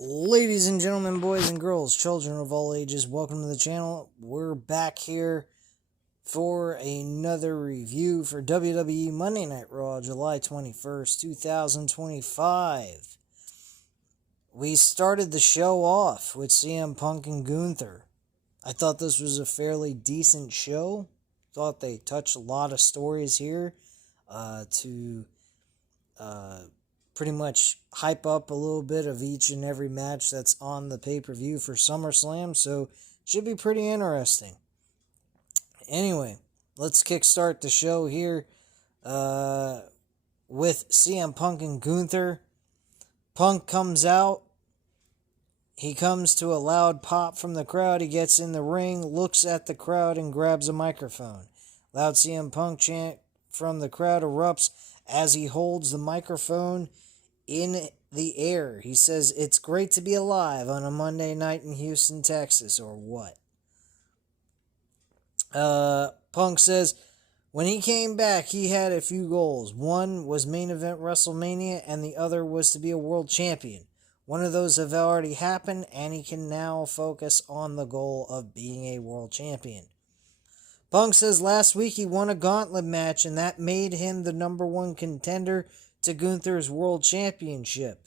Ladies and gentlemen, boys and girls, children of all ages, welcome to the channel. We're back here for another review for WWE Monday Night Raw, July 21st, 2025. We started the show off with CM Punk and Gunther. I thought this was a fairly decent show. Thought they touched a lot of stories here to pretty much hype up a little bit of each and every match that's on the pay-per-view for SummerSlam, so should be pretty interesting. Anyway, let's kickstart the show here with CM Punk and Gunther. Punk comes out. He comes to a loud pop from the crowd. He gets in the ring, looks at the crowd, and grabs a microphone. Loud CM Punk chant from the crowd erupts as he holds the microphone in the air. He says, "It's great to be alive on a Monday night in Houston, Texas," or what? Punk says, when he came back, he had a few goals. One was main event WrestleMania, and the other was to be a world champion. One of those have already happened, and he can now focus on the goal of being a world champion. Punk says last week he won a gauntlet match, and that made him the #1 contender to Gunther's world championship.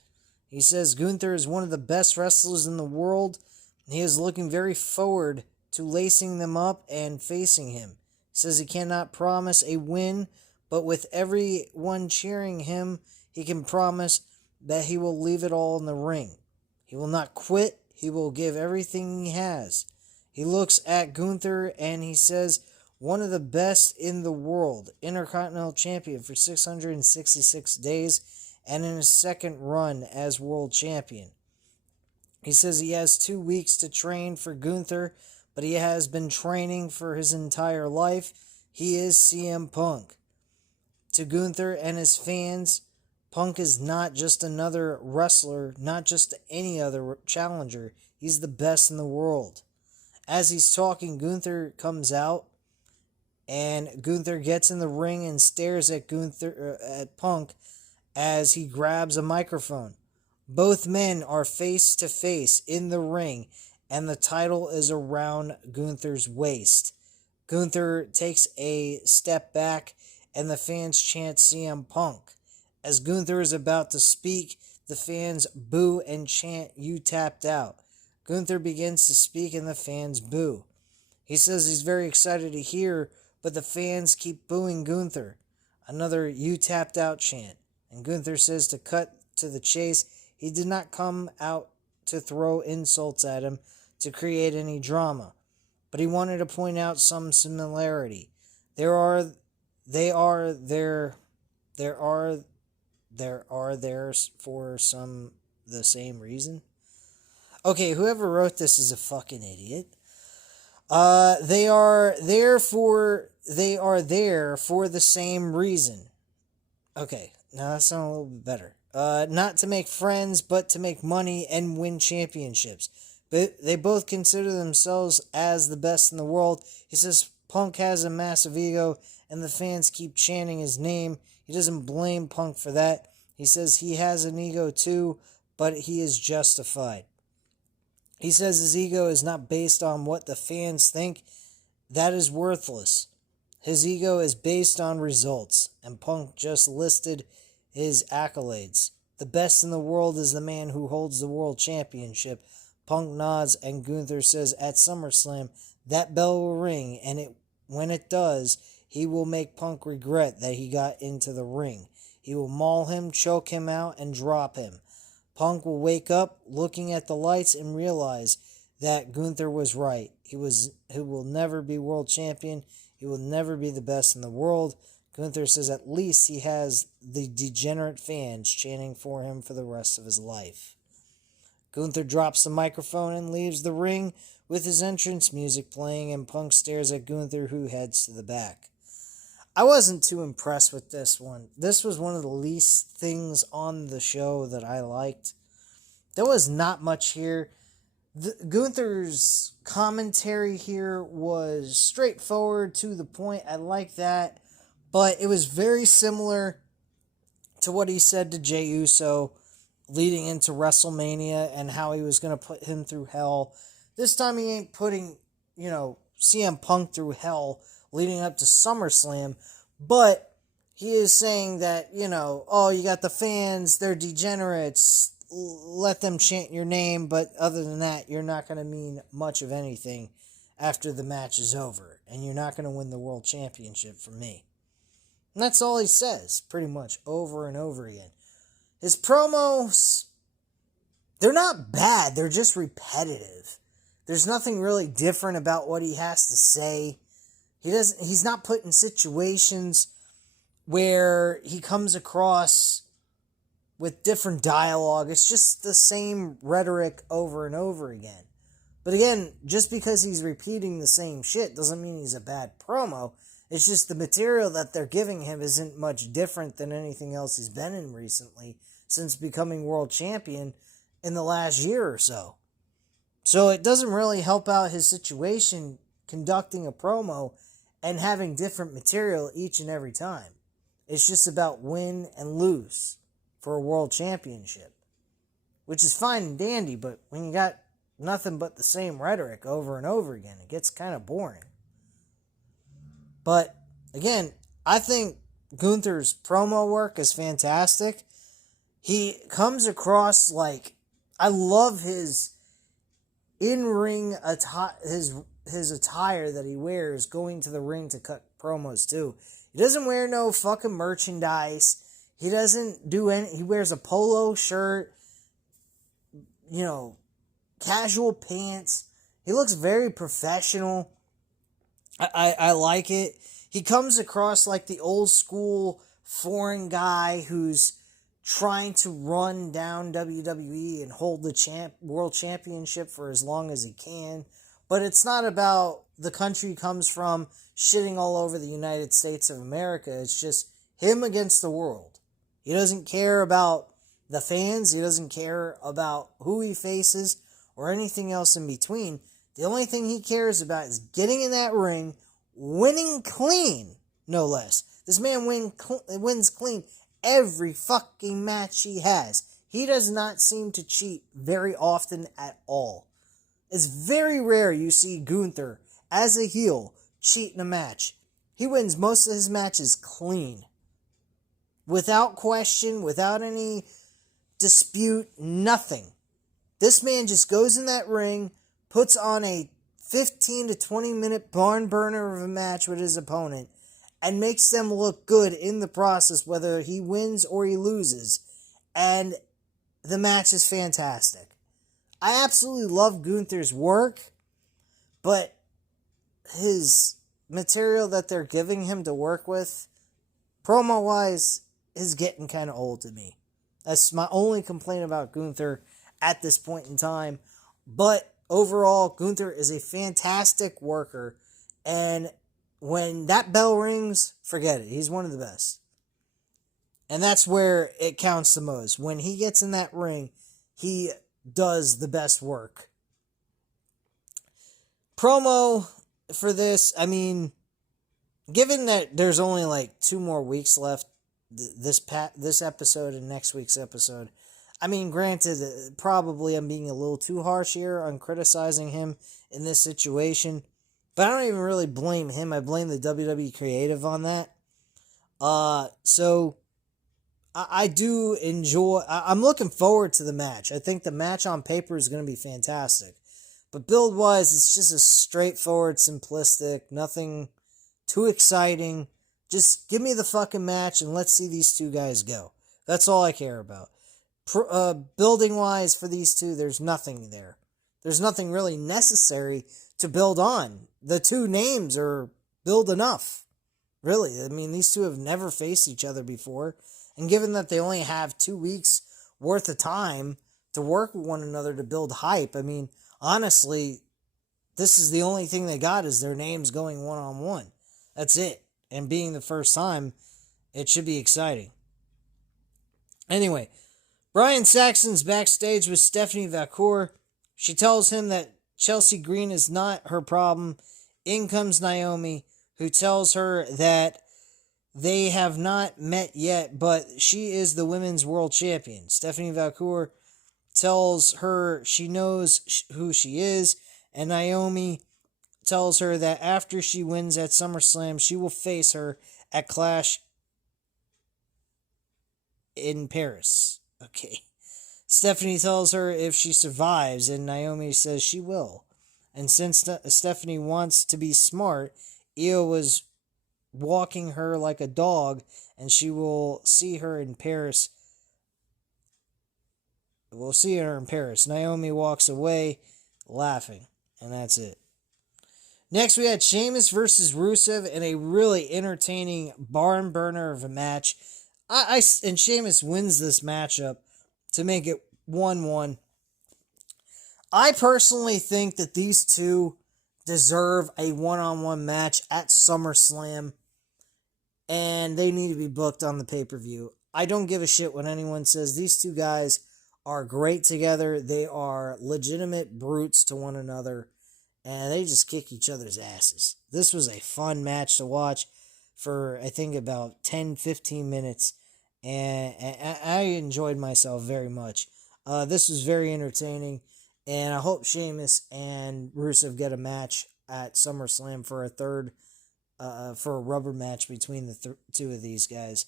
He says Gunther is one of the best wrestlers in the world. He is looking very forward to lacing them up and facing him. He says he cannot promise a win, but with everyone cheering him, he can promise that he will leave it all in the ring. He will not quit. He will give everything he has. He looks at Gunther and he says, one of the best in the world, Intercontinental Champion for 666 days, and in his second run as World Champion. He says he has 2 weeks to train for Gunther, but he has been training for his entire life. He is CM Punk. To Gunther and his fans, Punk is not just another wrestler, not just any other challenger. He's the best in the world. As he's talking, Gunther comes out, and Gunther gets in the ring and stares at Punk as he grabs a microphone. Both men are face to face in the ring, and the title is around Gunther's waist. Gunther takes a step back, and the fans chant CM Punk. As Gunther is about to speak, the fans boo and chant, "You tapped out." Gunther begins to speak, and the fans boo. He says he's very excited to hear, but the fans keep booing Gunther. Another "You tapped out" chant. And Gunther says to cut to the chase, he did not come out to throw insults at him to create any drama, but he wanted to point out some similarity. There are theirs for some the same reason. Okay, whoever wrote this is a fucking idiot. They are there for the same reason. Okay, now that sounds a little bit better. Not to make friends, but to make money and win championships. But they both consider themselves as the best in the world. He says Punk has a massive ego, and the fans keep chanting his name. He doesn't blame Punk for that. He says he has an ego too, but he is justified. He says his ego is not based on what the fans think. That is worthless. His ego is based on results, and Punk just listed his accolades. The best in the world is the man who holds the world championship. Punk nods, and Gunther says at SummerSlam, that bell will ring, and when it does, he will make Punk regret that he got into the ring. He will maul him, choke him out, and drop him. Punk will wake up, looking at the lights, and realize that Gunther was right. He will never be world champion. He will never be the best in the world. Gunther says at least he has the degenerate fans chanting for him for the rest of his life. Gunther drops the microphone and leaves the ring with his entrance music playing, and Punk stares at Gunther, who heads to the back. I wasn't too impressed with this one. This was one of the least things on the show that I liked. There was not much here. Gunther's commentary here was straightforward, to the point. I like that. But it was very similar to what he said to Jey Uso leading into WrestleMania and how he was going to put him through hell. This time he ain't putting, CM Punk through hell leading up to SummerSlam, but he is saying that, oh, you got the fans, they're degenerates, let them chant your name, but other than that, you're not going to mean much of anything after the match is over, and you're not going to win the World Championship from me. And that's all he says, pretty much, over and over again. His promos, they're not bad, they're just repetitive. There's nothing really different about what he has to say. He's not put in situations where he comes across with different dialogue. It's just the same rhetoric over and over again. But again, just because he's repeating the same shit doesn't mean he's a bad promo. It's just the material that they're giving him isn't much different than anything else he's been in recently since becoming world champion in the last year or so. So it doesn't really help out his situation conducting a promo and having different material each and every time. It's just about win and lose for a world championship, which is fine and dandy, but when you got nothing but the same rhetoric over and over again, it gets kind of boring. But again, I think Gunther's promo work is fantastic. He comes across like, I love his in-ring his attire that he wears going to the ring to cut promos too. He doesn't wear no fucking merchandise. He doesn't do any. He wears a polo shirt, casual pants. He looks very professional. I like it. He comes across like the old school foreign guy who's trying to run down WWE and hold the world championship for as long as he can. But it's not about the country he comes from shitting all over the United States of America. It's just him against the world. He doesn't care about the fans. He doesn't care about who he faces or anything else in between. The only thing he cares about is getting in that ring, winning clean, no less. This man wins clean every fucking match he has. He does not seem to cheat very often at all. It's very rare you see Gunther, as a heel, cheat in a match. He wins most of his matches clean. Without question, without any dispute, nothing. This man just goes in that ring, puts on a 15 to 20 minute barn burner of a match with his opponent, and makes them look good in the process, whether he wins or he loses. And the match is fantastic. I absolutely love Gunther's work, but his material that they're giving him to work with, promo-wise, is getting kind of old to me. That's my only complaint about Gunther at this point in time. But overall, Gunther is a fantastic worker, and when that bell rings, forget it. He's one of the best. And that's where it counts the most. When he gets in that ring, he does the best work. Promo for this, I mean, given that there's only like 2 more weeks left, this episode and next week's episode, I mean, granted, probably I'm being a little too harsh here on criticizing him in this situation, but I don't even really blame him. I blame the WWE creative on that. So I do enjoy, I'm looking forward to the match. I think the match on paper is going to be fantastic. But build-wise, it's just a straightforward, simplistic, nothing too exciting. Just give me the fucking match and let's see these two guys go. That's all I care about. Building-wise for these two, there's nothing there. There's nothing really necessary to build on. The two names are build enough. Really, I mean, these two have never faced each other before. And given that they only have 2 weeks worth of time to work with one another to build hype, I mean, honestly, this is the only thing they got is their names going one-on-one. That's it. And being the first time, it should be exciting. Anyway, Brian Saxon's backstage with Stephanie Vaquer. She tells him that Chelsea Green is not her problem. In comes Naomi, who tells her that They have not met yet, but she is the women's world champion. Stephanie Vaquer tells her she knows who she is, and Naomi tells her that after she wins at SummerSlam, she will face her at Clash in Paris. Okay. Stephanie tells her if she survives, and Naomi says she will. And since Stephanie wants to be smart, Io was walking her like a dog, and she will see her in Paris. We'll see her in Paris. Naomi walks away laughing, and that's it. Next, we had Sheamus versus Rusev in a really entertaining barn burner of a match. And Sheamus wins this matchup to make it 1-1. I personally think that these two deserve a one-on-one match at SummerSlam, and they need to be booked on the pay-per-view. I don't give a shit what anyone says. These two guys are great together. They are legitimate brutes to one another, and they just kick each other's asses. This was a fun match to watch for, I think, about 10-15 minutes, and I enjoyed myself very much. This was very entertaining, and I hope Sheamus and Rusev get a match at SummerSlam for a third, for a rubber match between the two of these guys.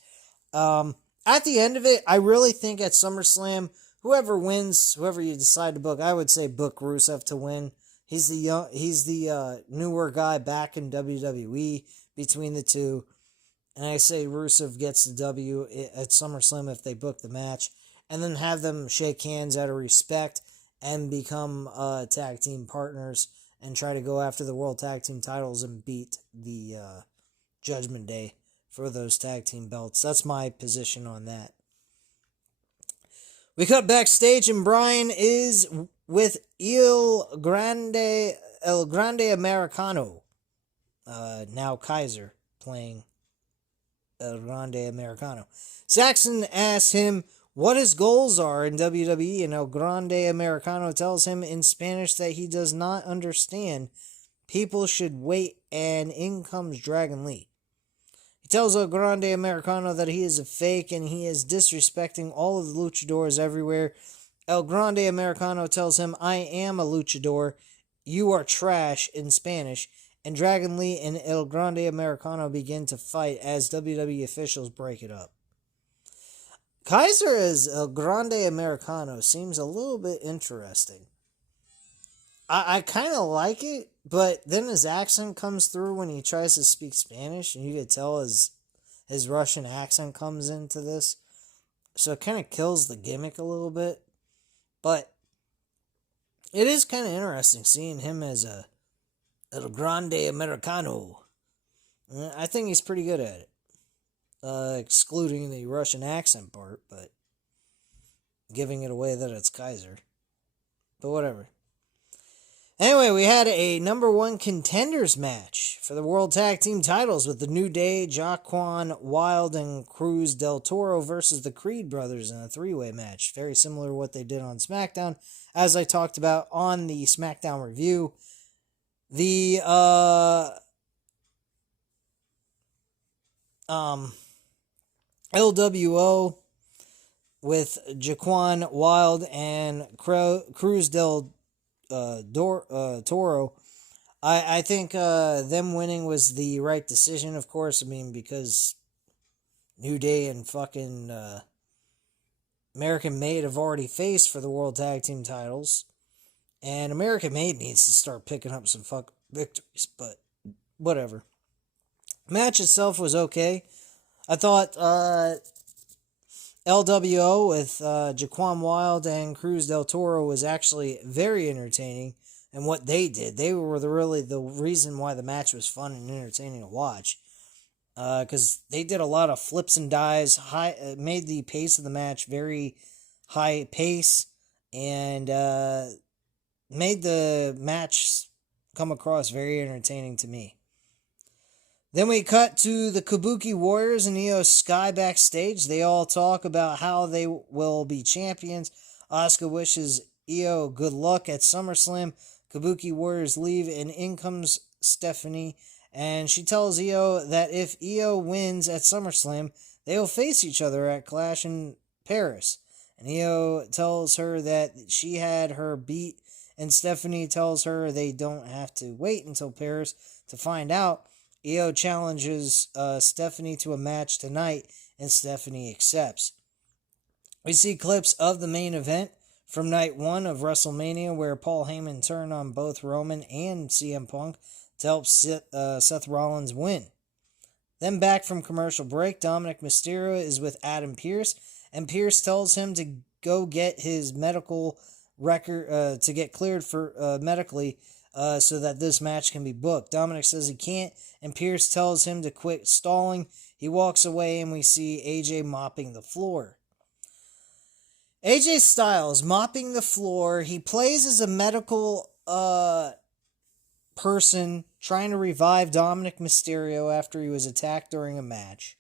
At the end of it, I really think at SummerSlam, whoever wins, whoever you decide to book, I would say book Rusev to win. He's the newer guy back in WWE between the two. And I say Rusev gets the W at SummerSlam if they book the match. And then have them shake hands out of respect and become tag team partners and try to go after the World Tag Team titles and beat the Judgment Day for those tag team belts. That's my position on that. We cut backstage and Bryan is with El Grande Americano. Now Kaiser playing El Grande Americano. Saxon asks him what his goals are in WWE, and El Grande Americano tells him in Spanish that he does not understand. People should wait, and in comes Dragon Lee. He tells El Grande Americano that he is a fake and he is disrespecting all of the luchadors everywhere. El Grande Americano tells him, I am a luchador, you are trash in Spanish, and Dragon Lee and El Grande Americano begin to fight as WWE officials break it up. Kaiser as El Grande Americano seems a little bit interesting. I kind of like it, but then his accent comes through when he tries to speak Spanish, and you can tell his Russian accent comes into this. So it kind of kills the gimmick a little bit. But it is kind of interesting seeing him as a El Grande Americano. I think he's pretty good at it. Excluding the Russian accent part, but giving it away that it's Kaiser. But whatever. Anyway, we had a number one contenders match for the World Tag Team titles with the New Day, Jaquan Wilde, and Cruz del Toro versus the Creed brothers in a three-way match. Very similar to what they did on SmackDown, as I talked about on the SmackDown review. The LWO with Jaquan Wilde and Cruz del Toro. I think them winning was the right decision, of course. I mean, because New Day and fucking American Made have already faced for the World Tag Team titles. And American Made needs to start picking up some victories, but whatever. Match itself was okay. I thought LWO with Jaquan Wilde and Cruz del Toro was actually very entertaining. And what they did, they were really the reason why the match was fun and entertaining to watch. Because they did a lot of flips and dives, made the pace of the match very high pace, and made the match come across very entertaining to me. Then we cut to the Kabuki Warriors and Io Sky backstage. They all talk about how they will be champions. Asuka wishes Io good luck at SummerSlam. Kabuki Warriors leave, and in comes Stephanie And she tells Io that if Io wins at SummerSlam, they will face each other at Clash in Paris. And Io tells her that she had her beat, and Stephanie tells her they don't have to wait until Paris to find out. Io challenges Stephanie to a match tonight, and Stephanie accepts. We see clips of the main event from night 1 of WrestleMania, where Paul Heyman turned on both Roman and CM Punk to help Seth Rollins win. Then back from commercial break, Dominic Mysterio is with Adam Pearce, and Pearce tells him to go get his medical record, to get cleared for medically, so that this match can be booked. Dominic says he can't, and Pearce tells him to quit stalling. He walks away, and we see AJ mopping the floor. AJ Styles mopping the floor. He plays as a medical person trying to revive Dominic Mysterio after he was attacked during a match.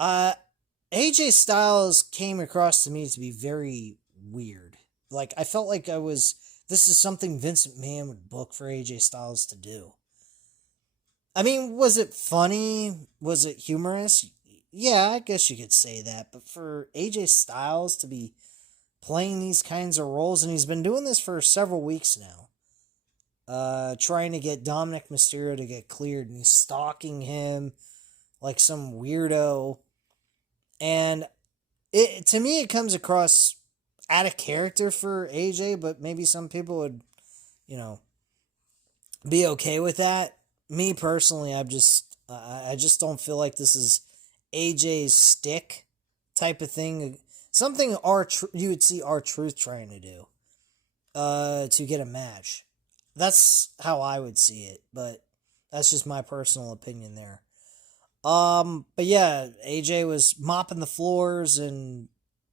AJ Styles came across to me to be very weird. Like, I felt like this is something Vince McMahon would book for AJ Styles to do. I mean, was it funny? Was it humorous? Yeah, I guess you could say that. But for AJ Styles to be playing these kinds of roles, and he's been doing this for several weeks now, trying to get Dominic Mysterio to get cleared, and he's stalking him like some weirdo. And to me, it comes across out of character for AJ, but maybe some people would, be okay with that. Me personally, I just don't feel like this is AJ's stick type of thing. Something you would see R-Truth trying to do to get a match. That's how I would see it, but that's just my personal opinion there. But yeah, AJ was mopping the floors and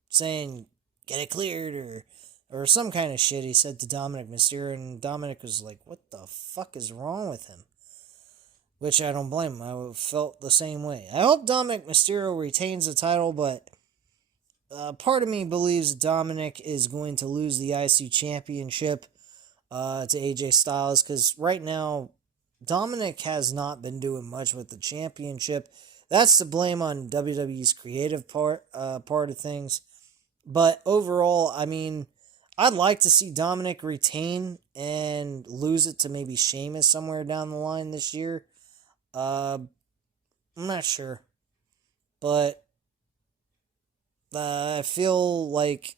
saying, get it cleared, or some kind of shit he said to Dominic Mysterio, and Dominic was like, what the fuck is wrong with him? Which I don't blame him. I felt the same way. I hope Dominic Mysterio retains the title, but part of me believes Dominic is going to lose the IC Championship to AJ Styles, because right now, Dominic has not been doing much with the championship. That's to blame on WWE's creative part of things. But overall, I mean, I'd like to see Dominic retain and lose it to maybe Sheamus somewhere down the line this year. I'm not sure. But I feel like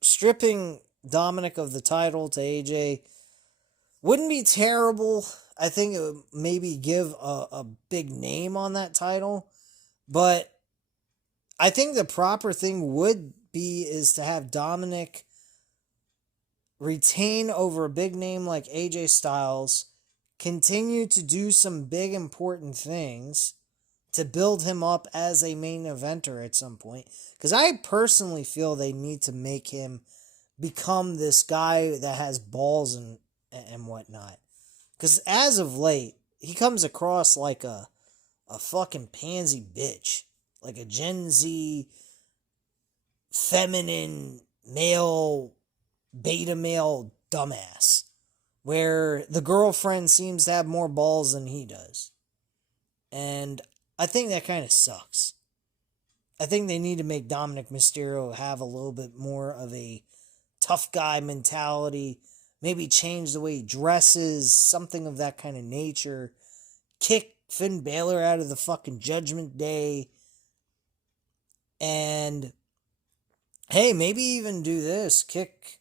stripping Dominic of the title to AJ wouldn't be terrible. I think it would maybe give a big name on that title. But I think the proper thing is to have Dominic retain over a big name like AJ Styles, continue to do some big important things to build him up as a main eventer at some point. Because I personally feel they need to make him become this guy that has balls and whatnot. Because as of late, he comes across like a fucking pansy bitch. Like a Gen Z, feminine, male, beta male dumbass. Where the girlfriend seems to have more balls than he does. And I think that kind of sucks. I think they need to make Dominic Mysterio have a little bit more of a tough guy mentality. Maybe change the way he dresses, something of that kind of nature. Kick Finn Balor out of the fucking Judgment Day. And, hey, maybe even do this. Kick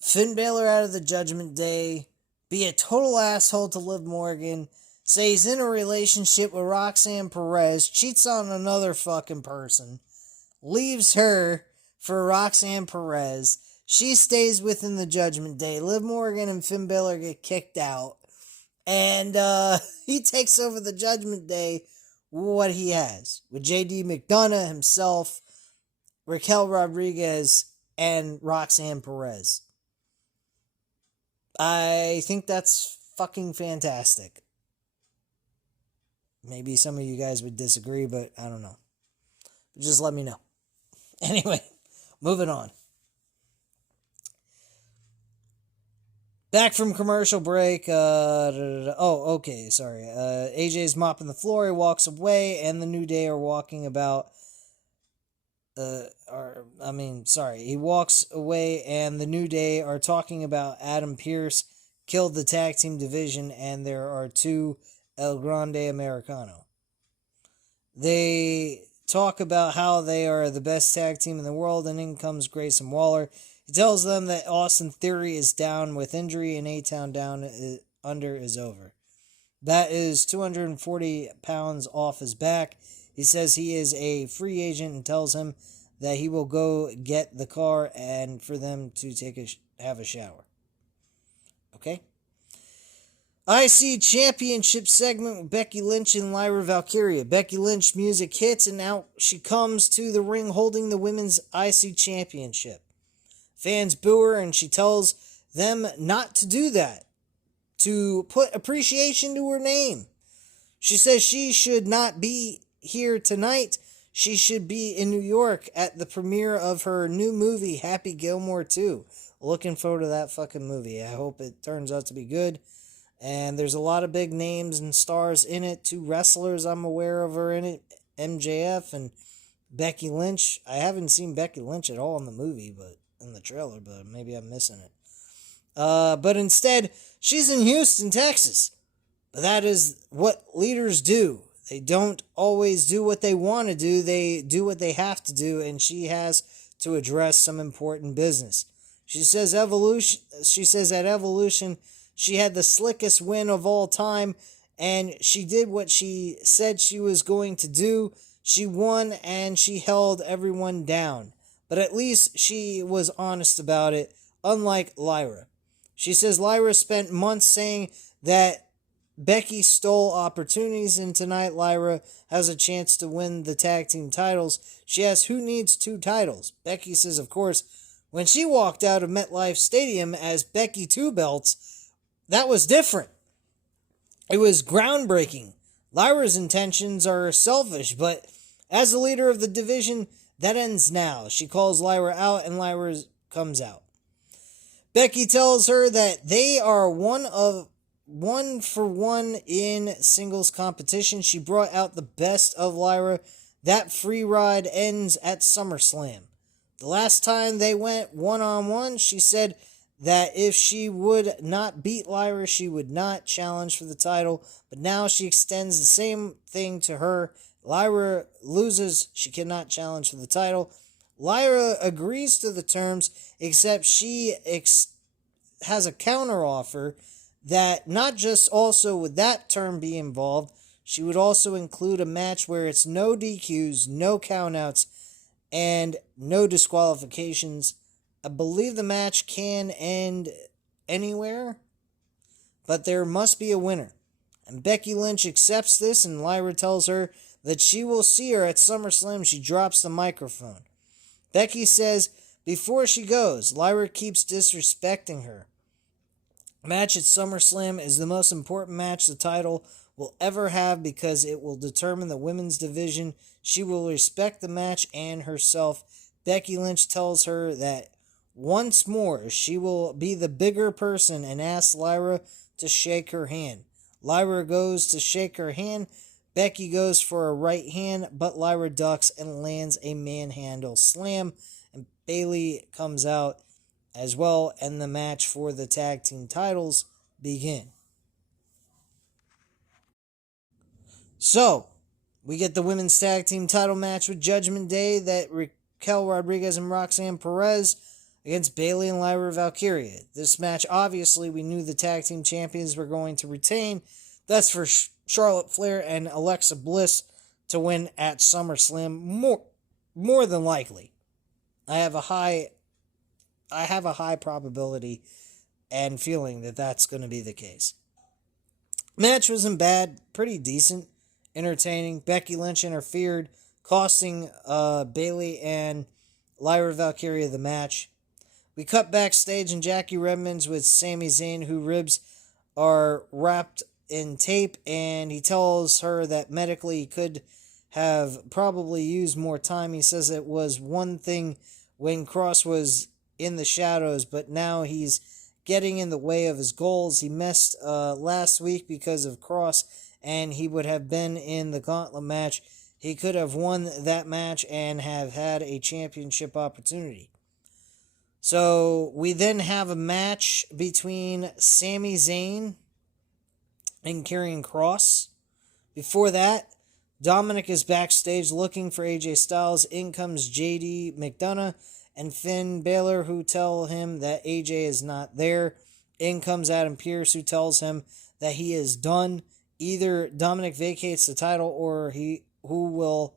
Finn Balor out of the Judgment Day. Be a total asshole to Liv Morgan. Say he's in a relationship with Roxanne Perez. Cheats on another fucking person. Leaves her for Roxanne Perez. She stays within the Judgment Day. Liv Morgan and Finn Balor get kicked out. And he takes over the Judgment Day with what he has. With JD McDonough himself, Raquel Rodriguez, and Roxanne Perez. I think that's fucking fantastic. Maybe some of you guys would disagree, but I don't know. Just let me know. Anyway, moving on. Back from commercial break. Okay, sorry. AJ's mopping the floor. He walks away, and the New Day are walking about. He walks away, and the New Day are talking about Adam Pearce killed the tag team division, and there are two El Grande Americano. They talk about how they are the best tag team in the world, and in comes Grayson Waller. He tells them that Austin Theory is down with injury and A-Town down under is over. That is 240 pounds off his back. He says he is a free agent and tells him that he will go get the car and for them to have a shower. Okay? IC Championship segment with Becky Lynch and Lyra Valkyria. Becky Lynch music hits and out she comes to the ring holding the Women's IC Championship. Fans boo her and she tells them not to do that, to put appreciation to her name. She says she should not be here tonight. She should be in New York at the premiere of her new movie, Happy Gilmore 2. Looking forward to that fucking movie. I hope it turns out to be good. And there's a lot of big names and stars in it. 2 wrestlers I'm aware of are in it. MJF and Becky Lynch. I haven't seen Becky Lynch at all in the movie, but in the trailer, but maybe I'm missing it. But instead, she's in Houston, Texas. But that is what leaders do. They don't always do what they want to do. They do what they have to do, and she has to address some important business. She says at Evolution, she had the slickest win of all time, and she did what she said she was going to do. She won, and she held everyone down. But at least she was honest about it, unlike Lyra. She says Lyra spent months saying that Becky stole opportunities, and tonight Lyra has a chance to win the tag team titles. She asks who needs 2 titles. Becky says, of course, when she walked out of MetLife Stadium as Becky 2 belts, that was different. It was groundbreaking. Lyra's intentions are selfish, but as the leader of the division, that ends now. She calls Lyra out, and Lyra comes out. Becky tells her that they are one for one in singles competition. She brought out the best of Lyra. That free ride ends at SummerSlam. The last time they went one-on-one, she said that if she would not beat Lyra, she would not challenge for the title. But now she extends the same thing to her. Lyra loses, she cannot challenge for the title. Lyra agrees to the terms, except she has a counter offer that not just also would that term be involved, she would also include a match where it's no DQs, no countouts, and no disqualifications. I believe the match can end anywhere, but there must be a winner. And Becky Lynch accepts this, and Lyra tells her that she will see her at SummerSlam. She drops the microphone. Becky says before she goes, Lyra keeps disrespecting her. Match at SummerSlam is the most important match the title will ever have because it will determine the women's division. She will respect the match and herself. Becky Lynch tells her that once more she will be the bigger person and asks Lyra to shake her hand. Lyra goes to shake her hand. Becky goes for a right hand, but Lyra ducks and lands a manhandle slam. And Bayley comes out as well, and the match for the tag team titles begin. So, we get the women's tag team title match with Judgment Day that Raquel Rodriguez and Roxanne Perez against Bayley and Lyra Valkyria. This match, obviously, we knew the tag team champions were going to retain. That's for Charlotte Flair and Alexa Bliss to win at SummerSlam, more than likely. I have a high probability and feeling that that's going to be the case. Match wasn't bad, pretty decent, entertaining. Becky Lynch interfered, costing Bayley and Lyra Valkyria the match. We cut backstage, and Jackie Redmond's with Sami Zayn, whose ribs are wrapped in tape, and he tells her that medically he could have probably used more time. He says it was one thing when Kross was in the shadows, but now he's getting in the way of his goals. He missed last week because of Kross, and he would have been in the gauntlet match. He could have won that match and have had a championship opportunity. So we then have a match between Sami Zayn and Karrion Kross. Before that, Dominic is backstage looking for AJ Styles. In comes JD McDonough and Finn Balor, who tell him that AJ is not there. In comes Adam Pearce, who tells him that he is done. Either Dominic vacates the title, or who will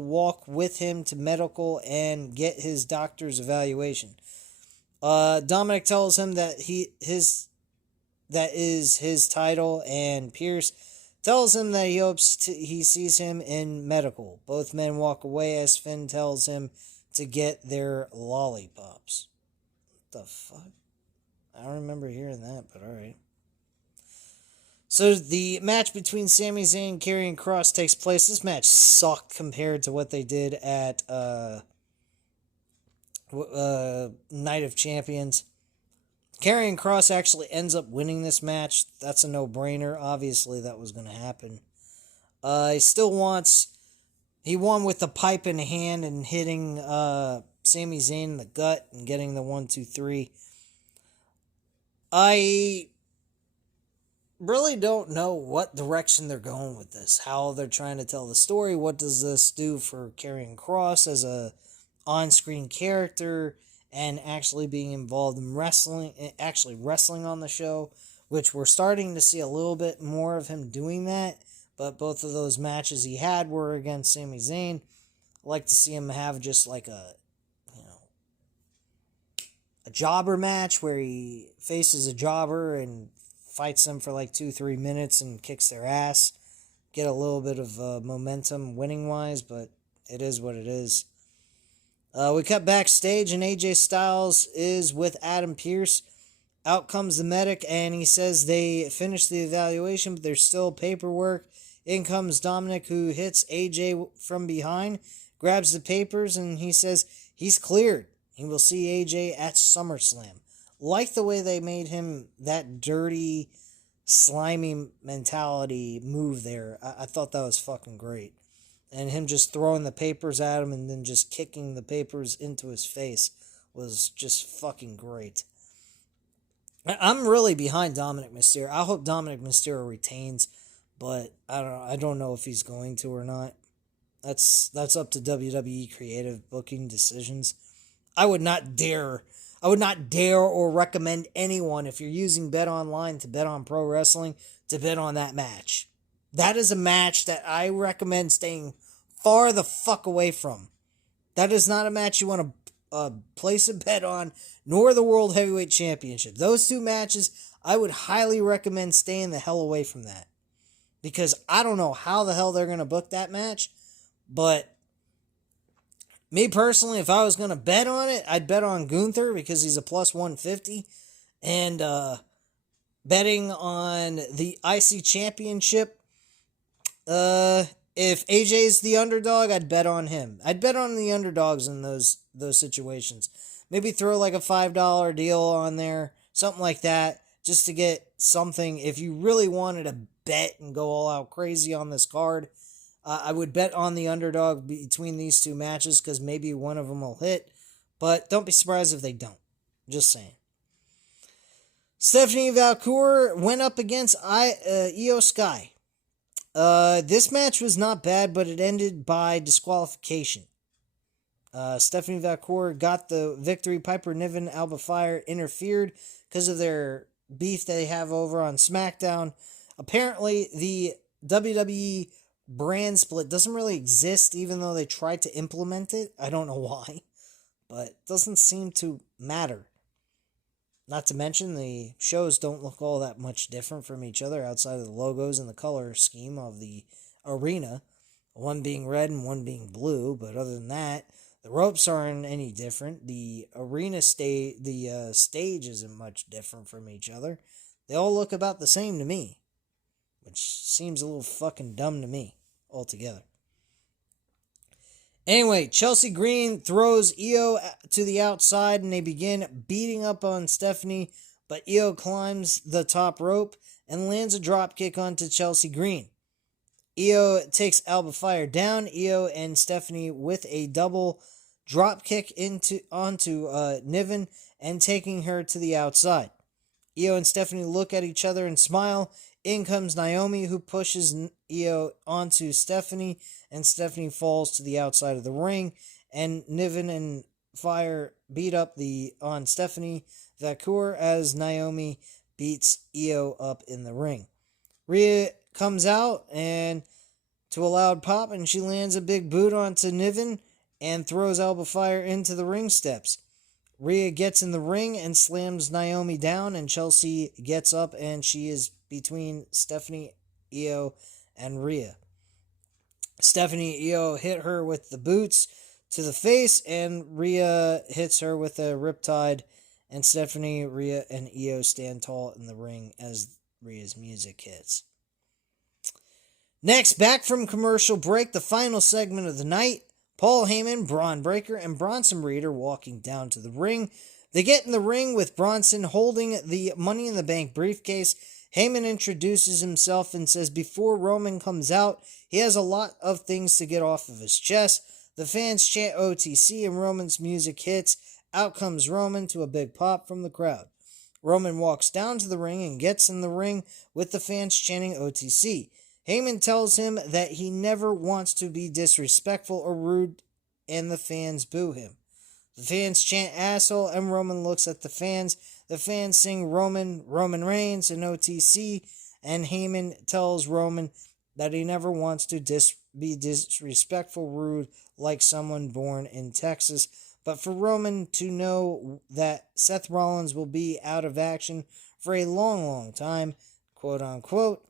walk with him to medical and get his doctor's evaluation. Dominic tells him that that is his title, and Pearce tells him that he hopes he sees him in medical. Both men walk away as Finn tells him to get their lollipops. What the fuck? I don't remember hearing that, but alright. So the match between Sami Zayn and Karrion Kross takes place. This match sucked compared to what they did at Night of Champions. Karrion Kross actually ends up winning this match. That's a no-brainer. Obviously, that was going to happen. He won with the pipe in hand and hitting Sami Zayn in the gut and getting the 1-2-3. I really don't know what direction they're going with this, how they're trying to tell the story. What does this do for Karrion Kross as a on-screen character and actually being involved in wrestling on the show, which we're starting to see a little bit more of him doing that, but both of those matches he had were against Sami Zayn. I'd like to see him have just like a jobber match where he faces a jobber and fights them for like 2-3 minutes and kicks their ass. Get a little bit of momentum winning-wise, but it is what it is. We cut backstage, and AJ Styles is with Adam Pearce. Out comes the medic, and he says they finished the evaluation, but there's still paperwork. In comes Dominic, who hits AJ from behind, grabs the papers, and he says he's cleared. He will see AJ at SummerSlam. Like the way they made him that dirty, slimy mentality move there. I thought that was fucking great. And him just throwing the papers at him and then just kicking the papers into his face was just fucking great. I'm really behind Dominic Mysterio. I hope Dominic Mysterio retains, but I don't know if he's going to or not. That's up to WWE creative booking decisions. I would not dare or recommend anyone, if you're using Bet Online to bet on pro wrestling, to bet on that match. That is a match that I recommend staying far the fuck away from. That is not a match you want to place a bet on, nor the World Heavyweight Championship. Those two matches, I would highly recommend staying the hell away from that. Because I don't know how the hell they're going to book that match, but me personally, if I was going to bet on it, I'd bet on Gunther because he's a plus 150. And betting on the IC Championship, if AJ's the underdog, I'd bet on him. I'd bet on the underdogs in those situations. Maybe throw like a $5 deal on there, something like that, just to get something. If you really wanted to bet and go all out crazy on this card, I would bet on the underdog between these two matches because maybe one of them will hit. But don't be surprised if they don't. Just saying. Stephanie Vaquer went up against Io Sky. This match was not bad, but it ended by disqualification. Stephanie Vaquer got the victory. Piper Niven, Alba Fire interfered because of their beef they have over on SmackDown. Apparently, the WWE brand split doesn't really exist, even though they tried to implement it. I don't know why, but it doesn't seem to matter. Not to mention, the shows don't look all that much different from each other outside of the logos and the color scheme of the arena. One being red and one being blue, but other than that, the ropes aren't any different. The stage isn't much different from each other. They all look about the same to me, which seems a little fucking dumb to me altogether. Anyway, Chelsea Green throws Io to the outside and they begin beating up on Stephanie, but Io climbs the top rope and lands a dropkick onto Chelsea Green. Io takes Alba Fire down. Io and Stephanie with a double dropkick onto Niven and taking her to the outside. Io and Stephanie look at each other and smile. In comes Naomi, who pushes Io onto Stephanie, and Stephanie falls to the outside of the ring. And Niven and Fire beat up on Stephanie Vaquer as Naomi beats Io up in the ring. Rhea comes out and to a loud pop, and she lands a big boot onto Niven and throws Alba Fire into the ring steps. Rhea gets in the ring and slams Naomi down, and Chelsea gets up, and she is between Stephanie, Io, and Rhea. Stephanie Io hit her with the boots to the face, and Rhea hits her with a riptide, and Stephanie, Rhea, and Io stand tall in the ring as Rhea's music hits. Next, back from commercial break, the final segment of the night. Paul Heyman, Braun Breaker, and Bronson Reed are walking down to the ring. They get in the ring with Bronson holding the Money in the Bank briefcase. Heyman introduces himself and says before Roman comes out, he has a lot of things to get off of his chest. The fans chant OTC and Roman's music hits. Out comes Roman to a big pop from the crowd. Roman walks down to the ring and gets in the ring with the fans chanting OTC. Heyman tells him that he never wants to be disrespectful or rude, and the fans boo him. The fans chant asshole, and Roman looks at the fans. The fans sing Roman Reigns, and OTC, and Heyman tells Roman that he never wants to be disrespectful, rude, like someone born in Texas, but for Roman to know that Seth Rollins will be out of action for a long, long time, quote unquote,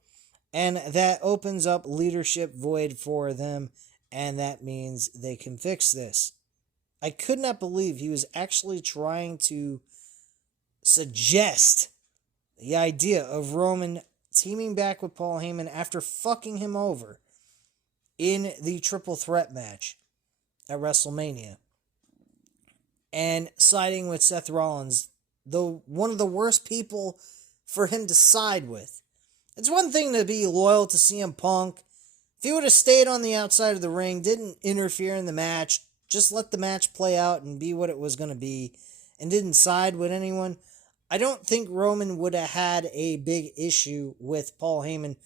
and that opens up leadership void for them, and that means they can fix this. I could not believe he was actually trying to suggest the idea of Roman teaming back with Paul Heyman after fucking him over in the triple threat match at WrestleMania and siding with Seth Rollins, one of the worst people for him to side with. It's one thing to be loyal to CM Punk. If he would have stayed on the outside of the ring, didn't interfere in the match, just let the match play out and be what it was going to be, and didn't side with anyone, I don't think Roman would have had a big issue with Paul Heyman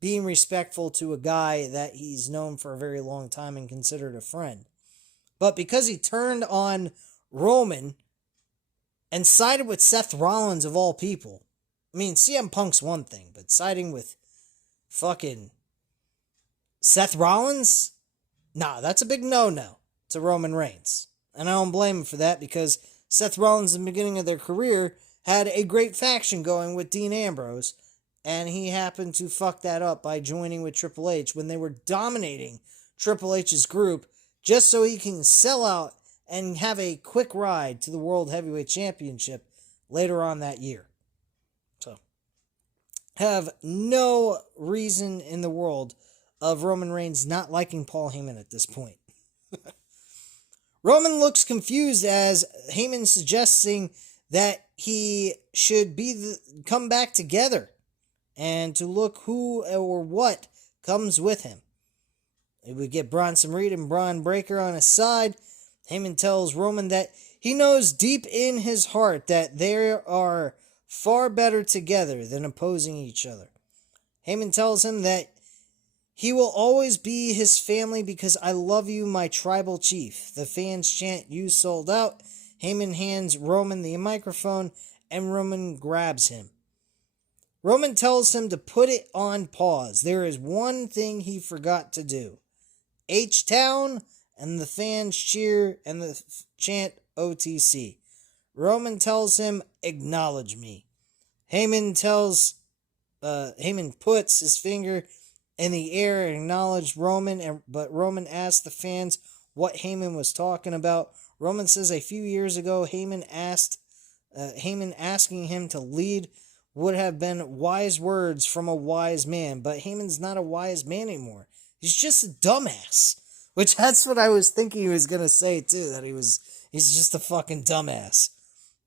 being respectful to a guy that he's known for a very long time and considered a friend. But because he turned on Roman and sided with Seth Rollins of all people, I mean, CM Punk's one thing, but siding with fucking Seth Rollins? Nah, that's a big no-no to Roman Reigns. And I don't blame him for that because Seth Rollins in the beginning of their career had a great faction going with Dean Ambrose, and he happened to fuck that up by joining with Triple H when they were dominating Triple H's group just so he can sell out and have a quick ride to the World Heavyweight Championship later on that year. Have no reason in the world of Roman Reigns not liking Paul Heyman at this point. Roman looks confused as Heyman suggesting that he should come back together and to look who or what comes with him. We get Bronson Reed and Braun Breaker on his side. Heyman tells Roman that he knows deep in his heart that there are far better together than opposing each other. Heyman tells him that he will always be his family because I love you, my tribal chief. The fans chant, you sold out. Heyman hands Roman the microphone, and Roman grabs him. Roman tells him to put it on pause. There is one thing he forgot to do. H-Town, and the fans cheer and the chant OTC. Roman tells him, acknowledge me. Heyman puts his finger in the air and acknowledged Roman, but Roman asked the fans what Heyman was talking about. Roman says a few years ago, Heyman asking him to lead would have been wise words from a wise man, but Heyman's not a wise man anymore. He's just a dumbass. Which that's what I was thinking he was gonna say too, that he's just a fucking dumbass.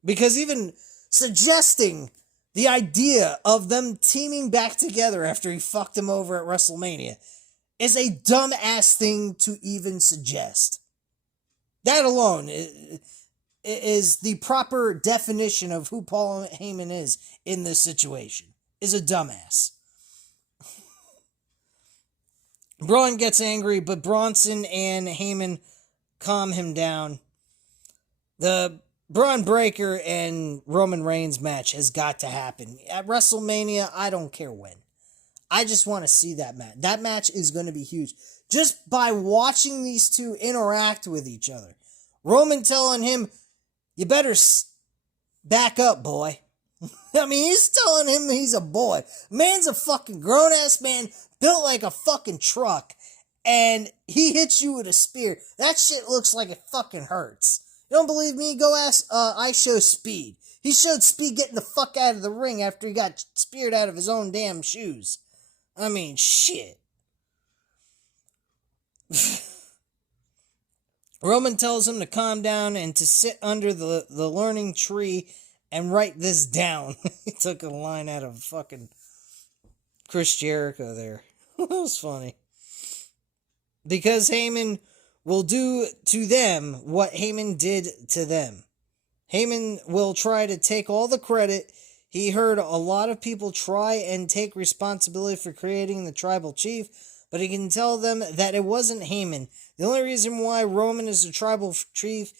Because even suggesting the idea of them teaming back together after he fucked him over at WrestleMania is a dumbass thing to even suggest. That alone is the proper definition of who Paul Heyman is in this situation. Is a dumbass. Braun gets angry, but Bronson and Heyman calm him down. The Braun Breaker and Roman Reigns match has got to happen. At WrestleMania, I don't care when. I just want to see that match. That match is going to be huge. Just by watching these two interact with each other. Roman telling him, you better back up, boy. I mean, he's telling him he's a boy. Man's a fucking grown-ass man, built like a fucking truck, and he hits you with a spear. That shit looks like it fucking hurts. You don't believe me? Go ask I Show Speed. He showed Speed getting the fuck out of the ring after he got speared out of his own damn shoes. I mean, shit. Roman tells him to calm down and to sit under the learning tree and write this down. He took a line out of fucking Chris Jericho there. That was funny. Because Heyman will do to them what Heyman did to them. Heyman will try to take all the credit. He heard a lot of people try and take responsibility for creating the tribal chief, but he can tell them that it wasn't Heyman. The only reason why Roman is the tribal chief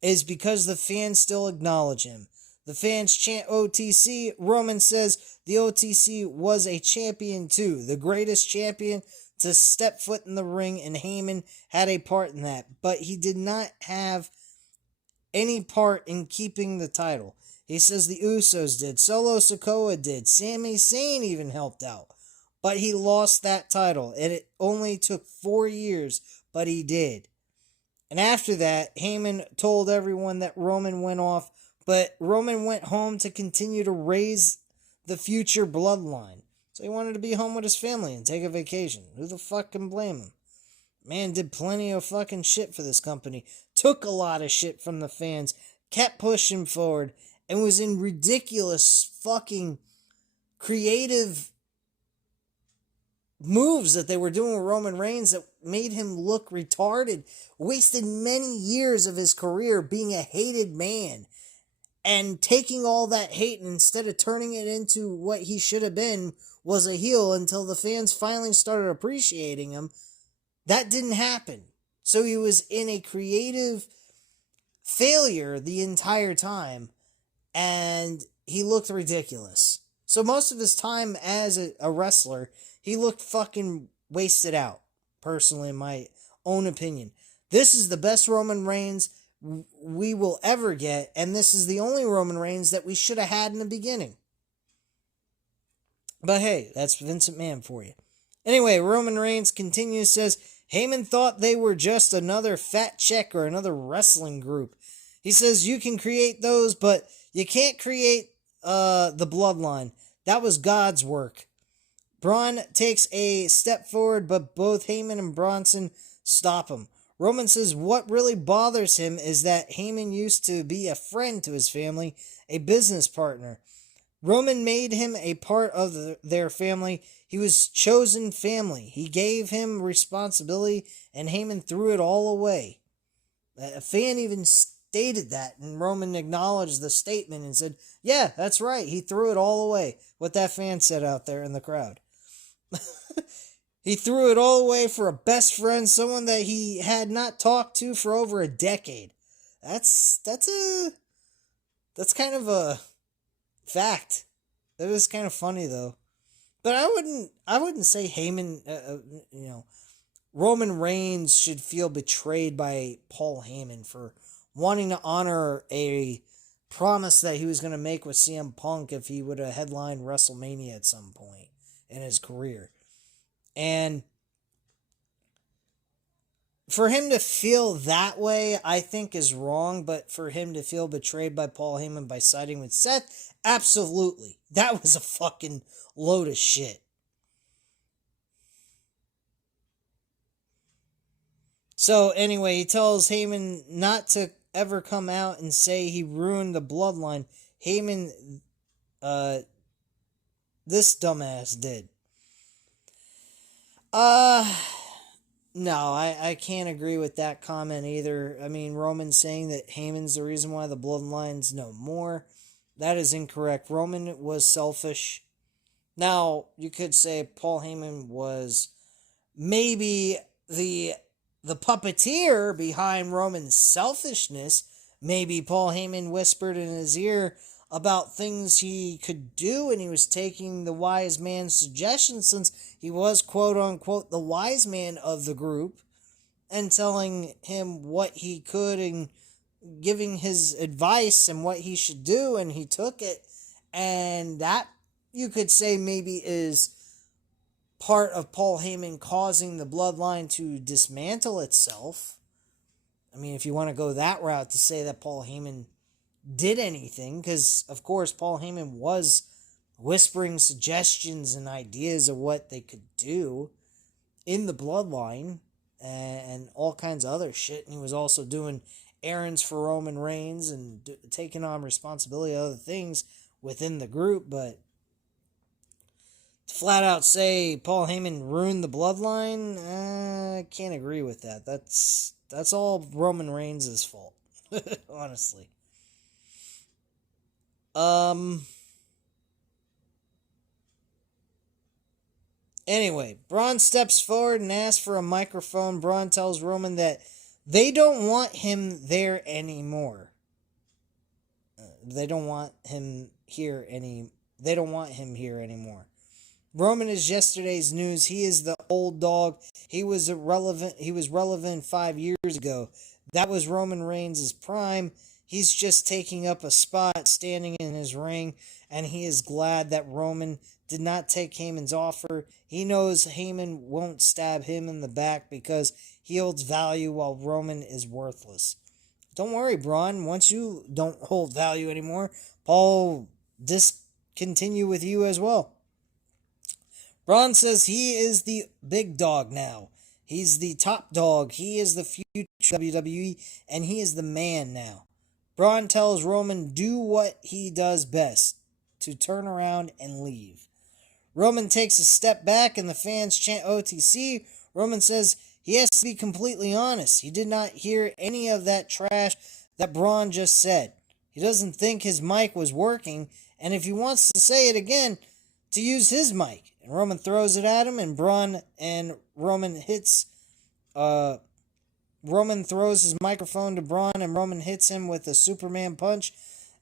is because the fans still acknowledge him. The fans chant OTC. Roman says the OTC was a champion too, the greatest champion to step foot in the ring, and Heyman had a part in that, but he did not have any part in keeping the title. He says the Usos did, Solo Sikoa did, Sami Zayn even helped out, but he lost that title, and it only took 4 years, but he did. And after that, Heyman told everyone that Roman went off, but Roman went home to continue to raise the future bloodline. So he wanted to be home with his family and take a vacation. Who the fuck can blame him? Man did plenty of fucking shit for this company. Took a lot of shit from the fans. Kept pushing forward. And was in ridiculous fucking creative moves that they were doing with Roman Reigns that made him look retarded. Wasted many years of his career being a hated man. And taking all that hate and instead of turning it into what he should have been was a heel until the fans finally started appreciating him. That didn't happen. So he was in a creative failure the entire time. And he looked ridiculous. So most of his time as a wrestler, he looked fucking wasted out. Personally, in my own opinion. This is the best Roman Reigns we will ever get, and this is the only Roman Reigns that we should have had in the beginning. But hey, that's Vince McMahon for you. Anyway, Roman Reigns continues, says, Heyman thought they were just another fat check or another wrestling group. He says, you can create those, but you can't create the bloodline. That was God's work. Braun takes a step forward, but both Heyman and Bronson stop him. Roman says what really bothers him is that Heyman used to be a friend to his family, a business partner. Roman made him a part of their family. He was chosen family. He gave him responsibility, and Heyman threw it all away. A fan even stated that, and Roman acknowledged the statement and said, yeah, that's right, he threw it all away. What that fan said out there in the crowd. He threw it all away for a best friend, someone that he had not talked to for over a decade. That's kind of a fact. That is kind of funny though. But I wouldn't say Heyman, Roman Reigns should feel betrayed by Paul Heyman for wanting to honor a promise that he was going to make with CM Punk if he would have headlined WrestleMania at some point in his career. And for him to feel that way, I think is wrong, but for him to feel betrayed by Paul Heyman by siding with Seth, absolutely. That was a fucking load of shit. So anyway, he tells Heyman not to ever come out and say he ruined the bloodline. Heyman, this dumbass did. No, I can't agree with that comment either. I mean, Roman saying that Heyman's the reason why the bloodline's no more. That is incorrect. Roman was selfish. Now, you could say Paul Heyman was maybe the puppeteer behind Roman's selfishness. Maybe Paul Heyman whispered in his ear about things he could do, and he was taking the wise man's suggestions, since he was quote unquote the wise man of the group, and telling him what he could and giving his advice and what he should do, and he took it. And that, you could say, maybe is part of Paul Heyman causing the bloodline to dismantle itself. I mean, if you want to go that route to say that Paul Heyman did anything, because of course Paul Heyman was whispering suggestions and ideas of what they could do in the bloodline and all kinds of other shit, and he was also doing errands for Roman Reigns and taking on responsibility of other things within the group. But to flat out say Paul Heyman ruined the bloodline, I can't agree with that. That's all Roman Reigns' fault, honestly. Anyway, Braun steps forward and asks for a microphone. Braun tells Roman that they don't want him there anymore. They don't want him here anymore. Roman is yesterday's news. He is the old dog. He was relevant 5 years ago. That was Roman Reigns' prime. He's just taking up a spot, standing in his ring, and he is glad that Roman did not take Heyman's offer. He knows Heyman won't stab him in the back because he holds value while Roman is worthless. Don't worry, Braun. Once you don't hold value anymore, Paul will discontinue with you as well. Braun says he is the big dog now. He's the top dog. He is the future WWE, and he is the man now. Braun tells Roman do what he does best, to turn around and leave. Roman takes a step back and the fans chant OTC. Roman says he has to be completely honest. He did not hear any of that trash that Braun just said. He doesn't think his mic was working, and if he wants to say it again, to use his mic. And Roman throws it at him, and Roman throws his microphone to Braun, and Roman hits him with a Superman punch.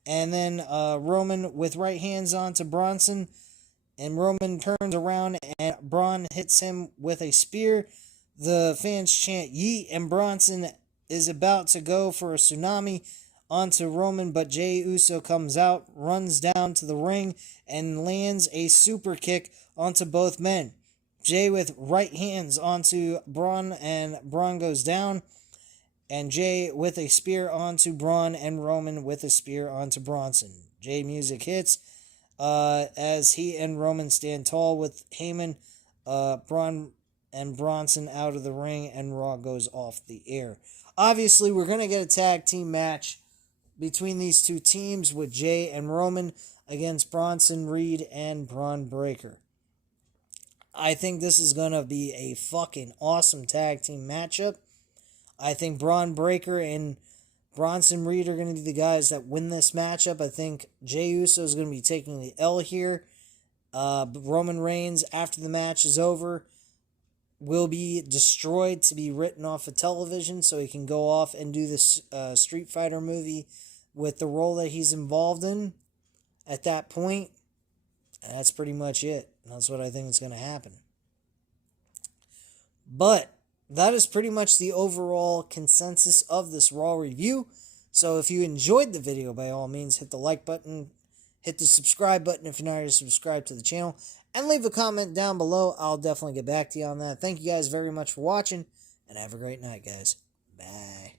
And then Roman with right hands onto Bronson. And Roman turns around and Braun hits him with a spear. The fans chant yeet, and Bronson is about to go for a tsunami onto Roman, but Jey Uso comes out, runs down to the ring, and lands a super kick onto both men. Jey with right hands onto Braun, and Braun goes down. And Jey with a spear onto Braun, and Roman with a spear onto Bronson. Jey music hits as he and Roman stand tall with Heyman, Braun, and Bronson out of the ring, and Raw goes off the air. Obviously, we're going to get a tag team match between these two teams with Jey and Roman against Bronson Reed and Braun Breaker. I think this is going to be a fucking awesome tag team matchup. I think Braun Breaker and Bronson Reed are going to be the guys that win this matchup. I think Jey Uso is going to be taking the L here. Roman Reigns, after the match is over, will be destroyed to be written off of television so he can go off and do this Street Fighter movie with the role that he's involved in at that point. And that's pretty much it. That's what I think is going to happen. But that is pretty much the overall consensus of this Raw review. So if you enjoyed the video, by all means, hit the like button, hit the subscribe button if you're not already subscribed to the channel, and leave a comment down below. I'll definitely get back to you on that. Thank you guys very much for watching, and have a great night, guys. Bye.